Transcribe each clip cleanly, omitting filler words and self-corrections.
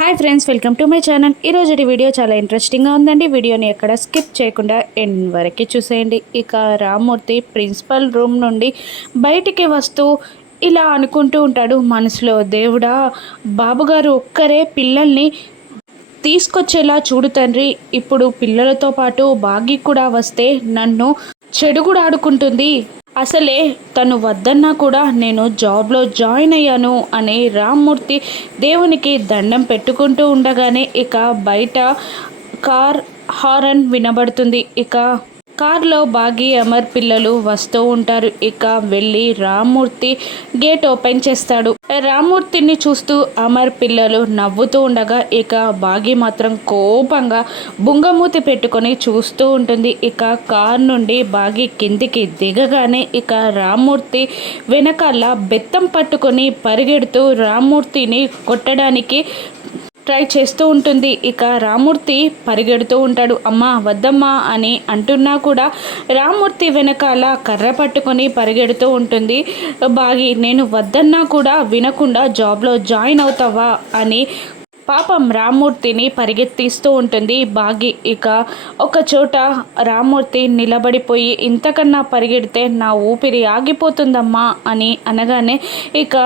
Hi friends, welcome to my channel. ఈరోజు video చాలా ఇంట్రెస్టింగ్గా ఉందండి. వీడియోని ఎక్కడ స్కిప్ చేయకుండా ఎండ్ వరకు చూసేయండి. ఇక రామ్మూర్తి ప్రిన్సిపల్ రూమ్ నుండి బయటికి వస్తూ ఇలా అనుకుంటూ ఉంటాడు మనసులో, దేవుడా, బాబుగారు ఒక్కరే పిల్లల్ని తీసుకొచ్చేలా చూడు తండ్రి. ఇప్పుడు పిల్లలతో పాటు బాగి కూడా వస్తే నన్ను చెడుగుడు ఆడుకుంటుంది. అసలే తను వద్దన్నా కూడా నేను జాబ్లో జాయిన్ అయ్యాను అని రామ్మూర్తి దేవునికి దండం పెట్టుకుంటూ ఉండగానే ఇక బయట కార్ హారన్ వినబడుతుంది. ఇక కార్లో బాగి అమర్ పిల్లలు వస్తూ ఉంటారు. ఇక వెళ్ళి రామ్మూర్తి గేట్ ఓపెన్ చేస్తాడు. రామ్మూర్తిని చూస్తూ అమర్ పిల్లలు నవ్వుతూ ఉండగా ఇక బాగి మాత్రం కోపంగా బుంగమూతి పెట్టుకొని చూస్తూ ఉంటుంది. ఇక కార్ నుండి బాగి కిందికి దిగగానే ఇక రామ్మూర్తి వెనకాల బెత్తం పట్టుకొని పరిగెడుతూ రామ్మూర్తిని కొట్టడానికి ట్రై చేస్తూ ఉంటుంది. ఇక రామ్మూర్తి పరిగెడుతూ ఉంటాడు. అమ్మా వద్దమ్మా అని అంటున్నా కూడా రామ్మూర్తి వెనకాల కర్ర పట్టుకొని పరిగెడుతూ ఉంటుంది బాగి. నేను వద్దన్నా కూడా వినకుండా జాబ్లో జాయిన్ అవుతావా అని పాపం రామ్మూర్తిని పరిగెత్తిస్తూ ఉంటుంది బాగి. ఇక ఒక చోట రామ్మూర్తి నిలబడిపోయి, ఇంతకన్నా పరిగెడితే నా ఊపిరి ఆగిపోతుందమ్మా అని అనగానే ఇక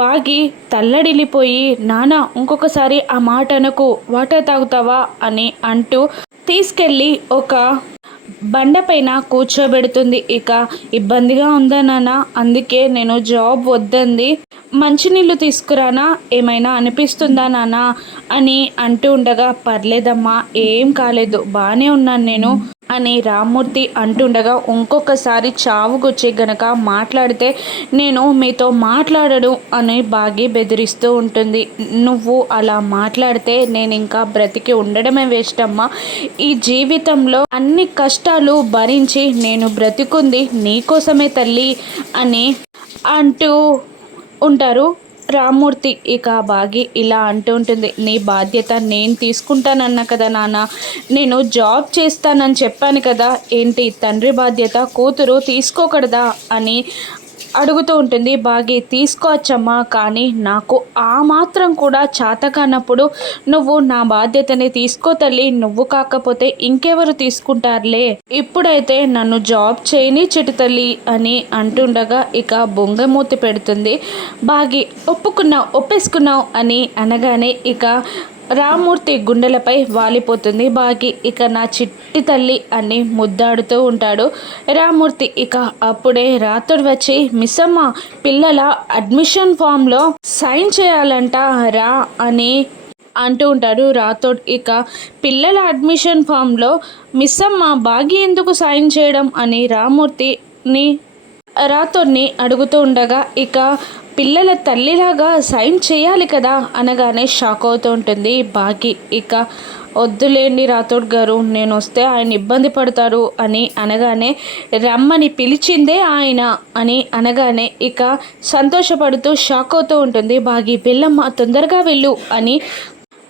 బాగి తల్లడిల్లిపోయి, నాన్న ఇంకొకసారి ఆ మాట అనకు, వాటర్ తాగుతావా అని అంటూ తీసుకెళ్ళి ఒక బండపైన కూర్చోబెడుతుంది. ఇక ఇబ్బందిగా ఉందా నాన్న, అందుకే నేను జాబ్ వద్దంది, మంచినీళ్ళు తీసుకురానా, ఏమైనా అనిపిస్తుందా నాన్న అని అంటూ ఉండగా, పర్లేదమ్మా, ఏం కాలేదు, బాగానే ఉన్నాను నేను అని రామ్మూర్తి అంటుండగా, ఇంకొకసారి చావుకొచ్చి గనక మాట్లాడితే నేను మీతో మాట్లాడడు అని బాగి బెదిరిస్తూ ఉంటుంది. నువ్వు అలా మాట్లాడితే నేను ఇంకా బ్రతికి ఉండడమే వేస్ట్ అమ్మా. ఈ జీవితంలో అన్ని కష్టాలు భరించి నేను బ్రతికుంది నీకోసమే తల్లి అని అంటూ ఉంటారు రామ్మూర్తి. ఇక బాగి ఇలా అంటూ ఉంటుంది, నీ బాధ్యత నేను తీసుకుంటానన్నా కదా నాన్న, నేను జాబ్ చేస్తానని చెప్పాను కదా, ఏంటి తండ్రి బాధ్యత కూతురు తీసుకోకూడదా అని అడుగుతూ ఉంటుంది బాగి. తీసుకోవచ్చమ్మా, కానీ నాకు ఆ మాత్రం కూడా చేత కానప్పుడు నువ్వు నా బాధ్యతని తీసుకో తల్లి, నువ్వు కాకపోతే ఇంకెవరు తీసుకుంటారులే, ఇప్పుడైతే నన్ను జాబ్ చేయని చెట్టు తల్లి అని అంటుండగా ఇక బొంగమూతి పెడుతుంది బాగి. ఒప్పేసుకున్నావు అని అనగానే ఇక రామ్మూర్తి గుండెలపై వాలిపోతుంది బాగి. ఇక నా చిట్టి తల్లి అని ముద్దాడుతూ ఉంటాడు రామ్మూర్తి. ఇక అప్పుడే రాత్రి వచ్చి, మిస్సమ్మ పిల్లల అడ్మిషన్ ఫామ్లో సైన్ చేయాలంట రా అని అంటూ ఉంటాడు రాథోడ్. ఇక పిల్లల అడ్మిషన్ ఫామ్లో మిస్సమ్మ బాగి ఎందుకు సైన్ చేయడం అని రాథోడ్ని అడుగుతూ ఉండగా ఇక పిల్లల తల్లిలాగా సైన్ చేయాలి కదా అనగానే షాక్ అవుతూ ఉంటుంది బాగి. ఇక వద్దులేండి రాథోడ్ గారు, నేను వస్తే ఆయన ఇబ్బంది పడతారు అని అనగానే, రమ్మని పిలిచిందే ఆయన అని అనగానే ఇక సంతోషపడుతూ షాక్ అవుతూ ఉంటుంది బాగి. వెళ్ళమ్మా, తొందరగా వెళ్ళు అని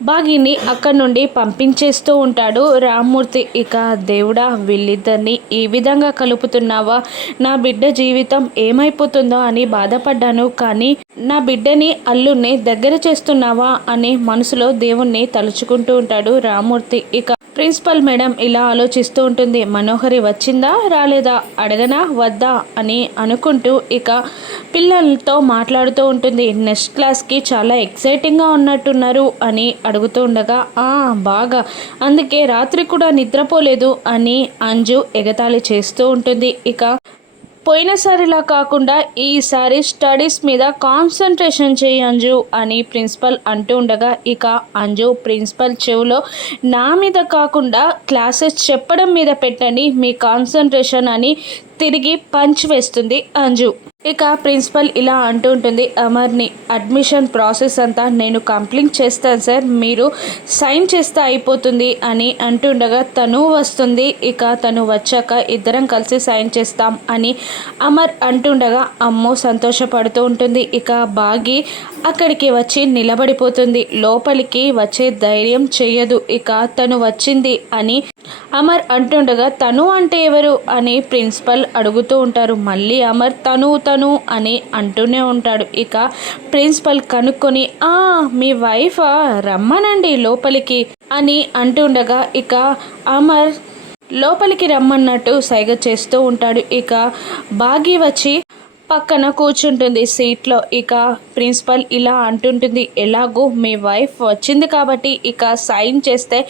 బాగిని అక్కడి నుండి పంపించేస్తూ ఉంటాడు రామ్మూర్తి. ఇక దేవుడా, వీళ్ళిద్దరిని ఈ విధంగా కలుపుతున్నావా, నా బిడ్డ జీవితం ఏమైపోతుందో అని బాధపడ్డాను, కానీ నా బిడ్డని అల్లుని దగ్గర చేస్తున్నావా అని మనసులో దేవుణ్ణి తలుచుకుంటూ ఉంటాడు రామ్మూర్తి. ఇక ప్రిన్సిపల్ మేడం ఇలా ఆలోచిస్తూ ఉంటుంది, మనోహరి వచ్చిందా రాలేదా, అడగనా వద్దా అని అనుకుంటూ ఇక పిల్లలతో మాట్లాడుతూ ఉంటుంది. నెక్స్ట్ క్లాస్కి చాలా ఎక్సైటింగ్గా ఉన్నట్టున్నారు అని అడుగుతూ ఉండగా, బాగా, అందుకే రాత్రి కూడా నిద్రపోలేదు అని అంజు ఎగతాళి చేస్తూ ఉంటుంది. ఇక పోయినసారిలా కాకుండా ఈసారి స్టడీస్ మీద కాన్సన్ట్రేషన్ చేయి అంజు అని ప్రిన్సిపల్ అంటూ ఉండగా ఇక అంజు ప్రిన్సిపల్ చెవిలో, నా మీద కాకుండా క్లాసెస్ చెప్పడం మీద పెట్టండి మీ కాన్సన్ట్రేషన్ అని తిరిగి పంచ్ వేస్తుంది అంజు. ఇక ప్రిన్సిపల్ ఇలా అంటూ ఉంటుంది, అమర్ని అడ్మిషన్ ప్రాసెస్ అంతా నేను కంప్లీట్ చేస్తాను సార్, మీరు సైన్ చేస్తే అయిపోతుంది అని అంటుండగా తను వస్తుంది. ఇక తను వచ్చాక ఇద్దరం కలిసి సైన్ చేస్తాం అని అమర్ అంటుండగా అమ్మో సంతోషపడుతూ ఉంటుంది. ఇక బాగి అక్కడికి వచ్చి నిలబడిపోతుంది. లోపలికి వచ్చే ధైర్యం చెయ్యదు. ఇక తను వచ్చింది అని అమర్ అంటుండగా తను అంటే ఎవరు అని ప్రిన్సిపల్ అడుగుతూ ఉంటారు. మళ్ళీ అమర్ తను అని అంటూనే ఉంటాడు. ఇక ప్రిన్సిపల్ కనుక్కొని మీ వైఫా, రమ్మనండి లోపలికి అని అంటుండగా ఇక అమర్ లోపలికి రమ్మన్నట్టు సైగ చేస్తూ ఉంటాడు. ఇక బాగి వచ్చి పక్కన కూర్చుంటుంది సీట్లో. ఇక ప్రిన్సిపల్ ఇలా అంటుంటుంది, ఎలాగో మీ వైఫ్ వచ్చింది కాబట్టి ఇక సైన్ చేస్తే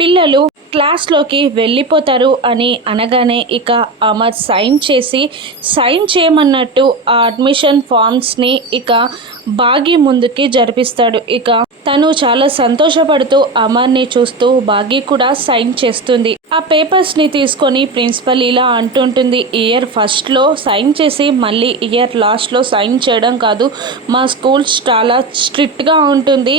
పిల్లలు క్లాస్లోకి వెళ్ళిపోతారు అని అనగానే ఇక అమర్ సైన్ చేయమన్నట్టు ఆ అడ్మిషన్ ఫామ్స్ని ఇక బాగి ముందుకి జరిపిస్తాడు. ఇక తను చాలా సంతోషపడుతూ అమర్ని చూస్తూ బాగి కూడా సైన్ చేస్తుంది. ఆ పేపర్స్ని తీసుకొని ప్రిన్సిపల్ ఇలా అంటుంటుంది, ఇయర్ ఫస్ట్లో సైన్ చేసి మళ్ళీ ఇయర్ లాస్ట్లో సైన్ చేయడం కాదు, మా స్కూల్ చాలా స్ట్రిక్ట్గా ఉంటుంది,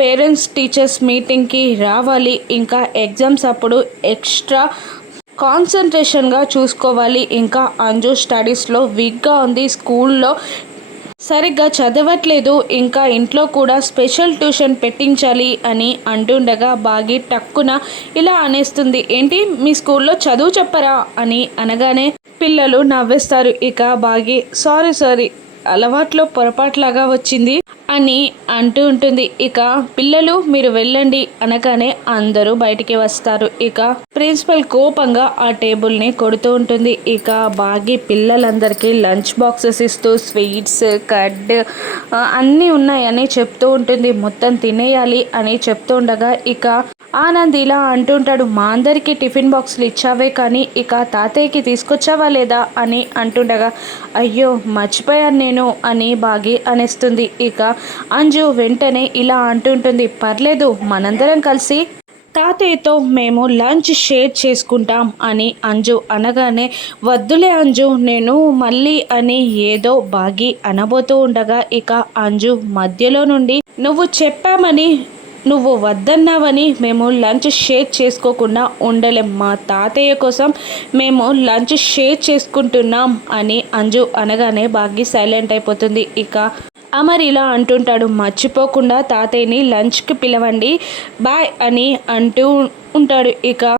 పేరెంట్స్ టీచర్స్ మీటింగ్కి రావాలి, ఇంకా ఎగ్జామ్స్ అప్పుడు ఎక్స్ట్రా కాన్సన్ట్రేషన్గా చూసుకోవాలి, ఇంకా అంజు స్టడీస్లో వీక్గా ఉంది, స్కూల్లో సరిగ్గా చదవట్లేదు, ఇంకా ఇంట్లో కూడా స్పెషల్ ట్యూషన్ పెట్టించాలి అని అంటుండగా బాగి టక్కున ఇలా అనేస్తుంది, ఏంటి మీ స్కూల్లో చదువు చెప్పరా అని అనగానే పిల్లలు నవ్వేస్తారు. ఇక బాగి సారీ అలవాట్లో పొరపాట్లాగా వచ్చింది అని అంటూ ఉంటుంది. ఇక పిల్లలు మీరు వెళ్ళండి అనగానే అందరూ బయటికి వస్తారు. ఇక ప్రిన్సిపల్ కోపంగా ఆ టేబుల్ని కొడుతూ ఉంటుంది. ఇక బాగి పిల్లలందరికీ లంచ్ బాక్సెస్ ఇస్తూ స్వీట్స్ కడ్ అన్నీ ఉన్నాయని చెప్తూ ఉంటుంది. మొత్తం తినేయాలి అని చెప్తూ ఉండగా ఇక ఆనంద్ ఇలా అంటుంటాడు, మా అందరికీ టిఫిన్ బాక్సులు ఇచ్చావే కానీ ఇక తాతయ్యకి తీసుకొచ్చావా లేదా అని అంటుండగా అయ్యో మర్చిపోయాను నేను అని బాగి అనేస్తుంది. ఇక అంజు వెంటనే ఇలా అంటుంటుంది, పర్లేదు మనందరం కలిసి తాతయ్యతో మేము లంచ్ షేర్ చేసుకుంటాం అని అంజు అనగానే వద్దులే అంజు నేను మళ్ళీ అని ఏదో బాగి అనబోతూ ఉండగా ఇక అంజు మధ్యలో నుండి నువ్వు చెప్పామని నువ్వు వద్దన్నావని మేము లంచ్ షేర్ చేసుకోకుండా ఉండలేం, మా తాతయ్య కోసం మేము లంచ్ షేర్ చేసుకుంటున్నాం అని అంజు అనగానే బాగి సైలెంట్ అయిపోతుంది. ఇక అమర్ ఇలా అంటుంటాడు, మర్చిపోకుండా తాతయ్యని లంచ్కి పిలవండి బాయ్ అని అంటూ ఉంటాడు. ఇక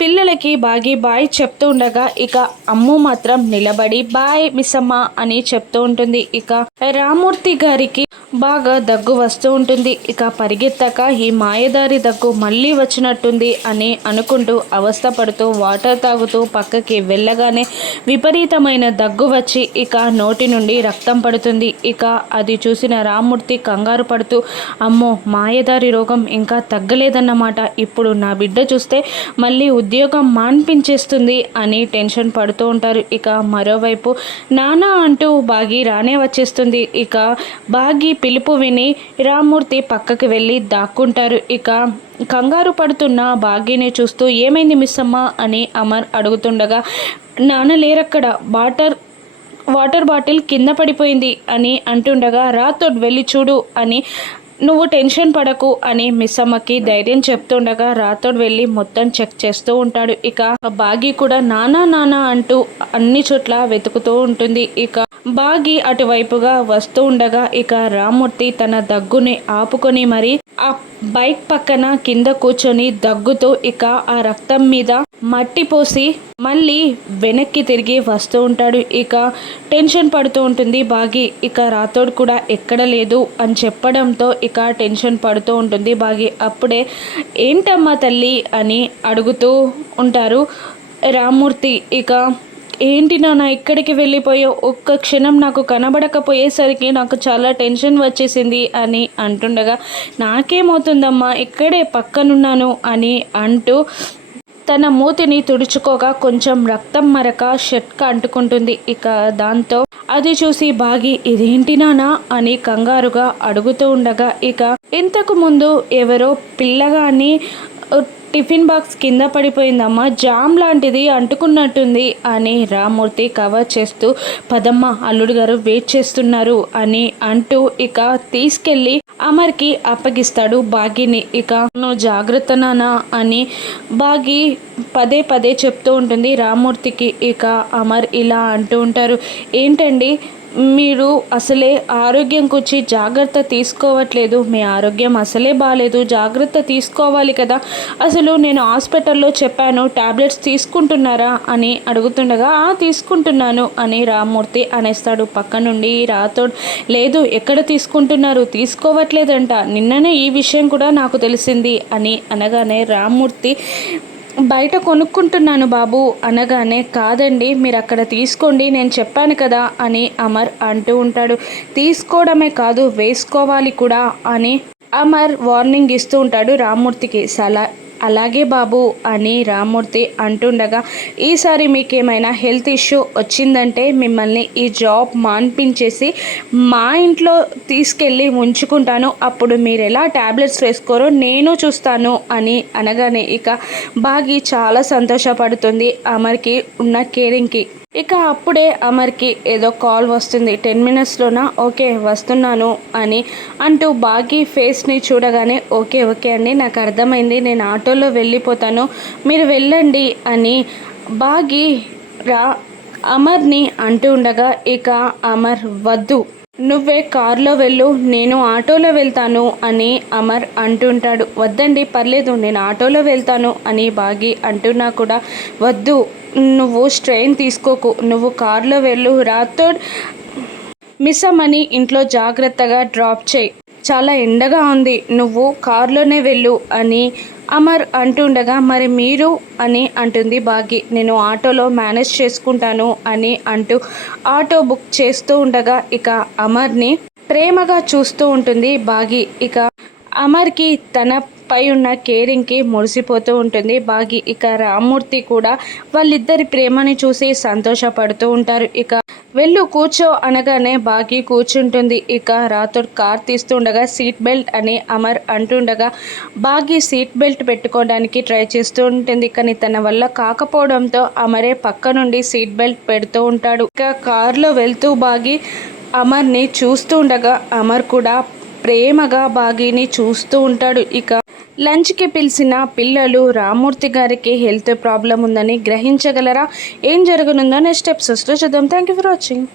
పిల్లలకి బాగి బాయ్ చెప్తూ ఉండగా ఇక అమ్ము మాత్రం నిలబడి బాయ్ మిస్సమ్మ అని చెప్తూ ఉంటుంది. ఇక రామూర్తి గారికి బాగా దగ్గు వస్తూ ఉంటుంది. ఇక పరిగెత్తాక ఈ మాయదారి దగ్గు మళ్ళీ వచ్చినట్టుంది అని అనుకుంటూ అవస్థపడుతూ వాటర్ తాగుతూ పక్కకి వెళ్ళగానే విపరీతమైన దగ్గు వచ్చి ఇక నోటి నుండి రక్తం పడుతుంది. ఇక అది చూసిన రామూర్తి కంగారు పడుతూ అమ్మో మాయదారి రోగం ఇంకా తగ్గలేదన్నమాట, ఇప్పుడు నా బిడ్డ చూస్తే మళ్ళీ ఉద్యోగం మాన్పించేస్తుంది అని టెన్షన్ పడుతూ ఉంటారు. ఇక మరోవైపు నానా అంటూ బాగి రానే వచ్చేస్తుంది. ఇక బాగి పిలుపు విని రామూర్తి పక్కకి వెళ్ళి దాక్కుంటారు. ఇక కంగారు పడుతున్న బాగిని చూస్తూ ఏమైంది మిస్సమ్మ అని అమర్ అడుగుతుండగా నాన్న లేరక్కడ, వాటర్ బాటిల్ కింద పడిపోయింది అని అంటుండగా రాతోడ్ వెళ్ళి చూడు అని నువ్వు టెన్షన్ పడకు అని మిస్సమ్మకి ధైర్యం చెప్తుండగా రాతోడ్ వెళ్ళి మొత్తం చెక్ చేస్తూ ఉంటాడు. ఇక బాగి కూడా నానా అంటూ అన్ని చోట్ల వెతుకుతూ ఉంటుంది. ఇక బాగి అటువైపుగా వస్తూ ఉండగా ఇక రామూర్తి తన దగ్గుని ఆపుకొని మరి ఆ బైక్ పక్కన కింద కూర్చొని దగ్గుతూ ఇక ఆ రక్తం మీద మట్టి పోసి మళ్ళీ వెనక్కి తిరిగి వస్తూ ఉంటాడు. ఇక టెన్షన్ పడుతూ ఉంటుంది బాగి. ఇక రాతోడ్ కూడా ఎక్కడ లేదు అని చెప్పడంతో ఇక టెన్షన్ పడుతూ ఉంటుంది బాగి. అప్పుడే ఏంటమ్మా తల్లి అని అడుగుతూ ఉంటారు రామూర్తి. ఇక ఏంటి నాన్న ఇక్కడికి వెళ్ళిపోయావు, ఒక్క క్షణం నాకు కనబడకపోయేసరికి నాకు చాలా టెన్షన్ వచ్చేసింది అని అంటుండగా నాకేమవుతుందమ్మా ఇక్కడే పక్కనున్నాను అని అంటూ తన మూతిని తుడుచుకోగా కొంచెం రక్తం మరక షర్ట్కి అంటుకుంటుంది. ఇక దాంతో అది చూసి బాగి ఇదేంటి నానా అని కంగారుగా అడుగుతూ ఉండగా ఇక ఇంతకు ముందు ఎవరో పిల్లగాని టిఫిన్ బాక్స్ కింద పడిపోయిందమ్మా, జామ్ లాంటిది అంటుకున్నట్టుంది అని రామూర్తి కవర్ చేస్తూ పదమ్మ అల్లుడు గారు వెయిట్ చేస్తున్నారు అని అంటూ ఇక తీసుకెళ్ళి అమర్కి అప్పగిస్తాడు బాగిని. ఇక నువ్వు జాగ్రత్త నానా అని బాగి పదే చెప్తూ ఉంటుంది రామూర్తికి. ఇక అమర్ ఇలా అంటూ ఉంటారు, ఏంటండి మీరు అసలే ఆరోగ్యం గురించి జాగ్రత్త తీసుకోవట్లేదు, మీ ఆరోగ్యం అసలే బాగాలేదు, జాగ్రత్త తీసుకోవాలి కదా, అసలు నేను హాస్పిటల్లో చెప్పాను టాబ్లెట్స్ తీసుకుంటున్నారా అని అడుగుతుండగా తీసుకుంటున్నాను అని రామ్మూర్తి అనేస్తాడు. పక్క నుండి రాథోడ్ లేదు ఎక్కడ తీసుకుంటున్నారు, తీసుకోవట్లేదంట, నిన్ననే ఈ విషయం కూడా నాకు తెలిసింది అని అనగానే రామ్మూర్తి బయట కొనుక్కుంటున్నాను బాబు అనగానే కాదండి మీరు అక్కడ తీసుకోండి నేను చెప్పాను కదా అని అమర్ అంటూ ఉంటాడు. తీసుకోవడమే కాదు వేసుకోవాలి కూడా అని అమర్ వార్నింగ్ ఇస్తూ ఉంటాడు రామ్మూర్తికి. అలాగే బాబు అని రామ్మూర్తి అంటుండగా ఈసారి మీకేమైనా హెల్త్ ఇష్యూ వచ్చిందంటే మిమ్మల్ని ఈ జాబ్ మాన్పించేసి మా ఇంట్లో తీసుకెళ్ళి ఉంచుకుంటాను, అప్పుడు మీరు ఎలా ట్యాబ్లెట్స్ వేసుకోరో నేను చూస్తాను అని అనగానే ఇక బాగి చాలా సంతోషపడుతుంది అమర్కి ఉన్న కేరింగ్కి. ఇక అప్పుడే అమర్కి ఏదో కాల్ వస్తుంది. 10 మినిట్స్లోనా, ఓకే వస్తున్నాను అని అంటూ బాగి ఫేస్ని చూడగానే ఓకే ఓకే అండి నాకు అర్థమైంది, నేను ఆటోలో వెళ్ళిపోతాను మీరు వెళ్ళండి అని బాగి అమర్ని అంటూ ఉండగా ఇక అమర్ వద్దు నువ్వే కార్లో వెళ్ళు నేను ఆటోలో వెళ్తాను అని అమర్ అంటుంటాడు. వద్దండి పర్లేదు నేను ఆటోలో వెళ్తాను అని బాగి అంటున్నా కూడా వద్దు నువ్వు స్ట్రెయిన్ తీసుకోకు, నువ్వు కార్లో వెళ్ళు, రాథోడ్ మిస్ అమ్మని ఇంట్లో జాగ్రత్తగా డ్రాప్ చేయి, చాలా ఎండగా ఉంది నువ్వు కార్లోనే వెళ్ళు అని అమర్ అంటుండగా మరి మీరు అని అంటుంది బాగి. నేను ఆటోలో మేనేజ్ చేసుకుంటాను అని అంటూ ఆటో బుక్ చేస్తూ ఉండగా ఇక అమర్ని ప్రేమగా చూస్తూ ఉంటుంది బాగి. ఇక అమర్కి తనపై ఉన్న కేరింగ్కి మురిసిపోతూ ఉంటుంది బాగి. ఇక రామ్మూర్తి కూడా వాళ్ళిద్దరి ప్రేమని చూసి సంతోషపడుతూ ఉంటారు. ఇక వెళ్ళు కూర్చో అనగానే బాగి కూర్చుంటుంది. ఇక రాథోడ్ కార్ తీస్తుండగా సీట్ బెల్ట్ అని అమర్ అంటుండగా బాగి సీట్ బెల్ట్ పెట్టుకోవడానికి ట్రై చేస్తూ ఉంటుంది. కానీ తన వల్ల కాకపోవడంతో అమరే పక్క నుండి సీట్ బెల్ట్ పెడుతూ ఉంటాడు. ఇక కార్లో వెళ్తూ బాగి అమర్ని చూస్తూ ఉండగా అమర్ కూడా ప్రేమగా బాగిని చూస్తూ ఉంటాడు. ఇక లంచ్కి పిలిచిన పిల్లలు రామ్మూర్తి గారికి హెల్త్ ప్రాబ్లం ఉందని గ్రహించగలరా, ఏం జరగనుందో నెక్స్ట్ ఎపిసోడ్స్లో చూద్దాం. Thank you for watching.